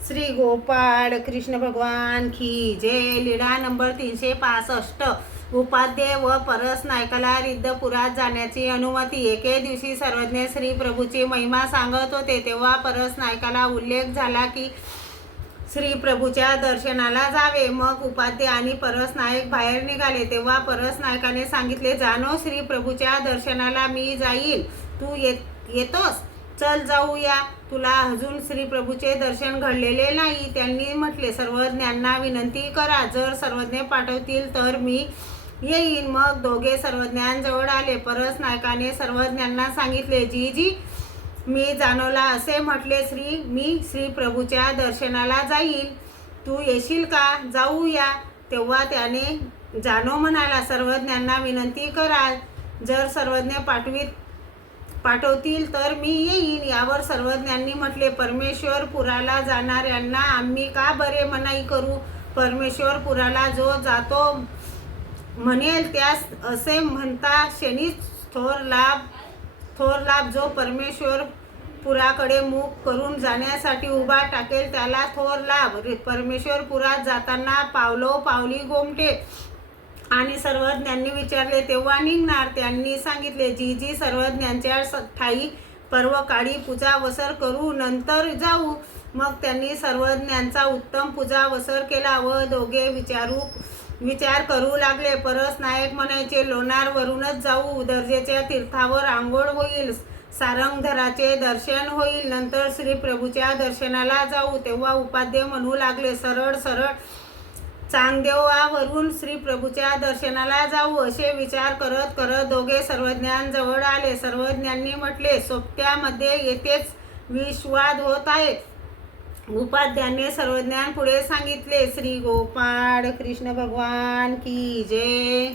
श्री गोपाळ कृष्ण भगवान की जय। लीळा नंबर 365। उपाध्ये व परस नायकाला रिद्धपुरात जाण्याची अनुमती। एके दिवशी सर्वज्ञ श्री प्रभूची महिमा सांगत होते, तेव्हा परस नायकाला उल्लेख झाला की श्री प्रभूच्या दर्शनाला जावे। मग उपाध्ये आणि परस नायक बाहेर निघाले। तेव्हा परस नायकाने सांगितले, जानो, श्री प्रभूच्या दर्शनाला मी जाईल, तू येतोस? चल जाऊया, तुला अजून श्री प्रभूचे दर्शन घडलेले नाही। त्यांनी म्हटले, सर्वज्ञांना विनंती करा, जर सर्वज्ञ पाठवतील तर मी येईन। मग दोघे सर्वज्ञांजवळ आले। परस नायकाने सर्वज्ञांना सांगितले, जी मी जानोला असे म्हटले, मी श्री प्रभूच्या दर्शनाला जाईल, तू येशील का? जाऊया। तेव्हा त्याने जानो म्हणाला, सर्वज्ञांना विनंती करा, जर सर्वज्ञ पाठवतील तर मी येईन। यावर सर्वज्ञांनी म्हटले, परमेश्वरपुराला जाणाऱ्यांना आम्ही का बरे मनाई करू? परमेश्वरपुराला जो जातो म्हणेल त्यास असे म्हणता क्षणीच थोर लाभ जो परमेश्वरपुराकडे मुख करून जाण्यासाठी उभा टाकेल त्याला थोर लाभ। परमेश्वरपुरात जाताना पावलोपावली गोमटे आणि सर्वज्ञांनी विचारले, तेव्हा निघणार? त्यांनी सांगितले, जी सर्वज्ञांच्या ठाई पर्वकाळी पूजा वसर करू, नंतर जाऊ। मग त्यांनी सर्वज्ञांचा उत्तम पूजा वसर केला व दोघे विचार करू लागले। परस नायक म्हणायचे, लोणारवरूनच जाऊ, दर्जेच्या तीर्थावर आंघोळ होईल, सारंगधराचे दर्शन होईल, नंतर श्री प्रभूच्या दर्शनाला जाऊ। तेव्हा उपाध्ये म्हणू लागले, सरळ चांगदेवावरून श्री प्रभूच्या दर्शनाला जाऊ। असे विचार करत करत दोघे सर्वज्ञांजवळ आले। सर्वज्ञांनी म्हटले, सोबत्यामध्ये येथेच विषवाद होत आहे। उपाध्याने सर्वज्ञांपुढे सांगितले, श्री गोपाळ कृष्ण भगवान की जय।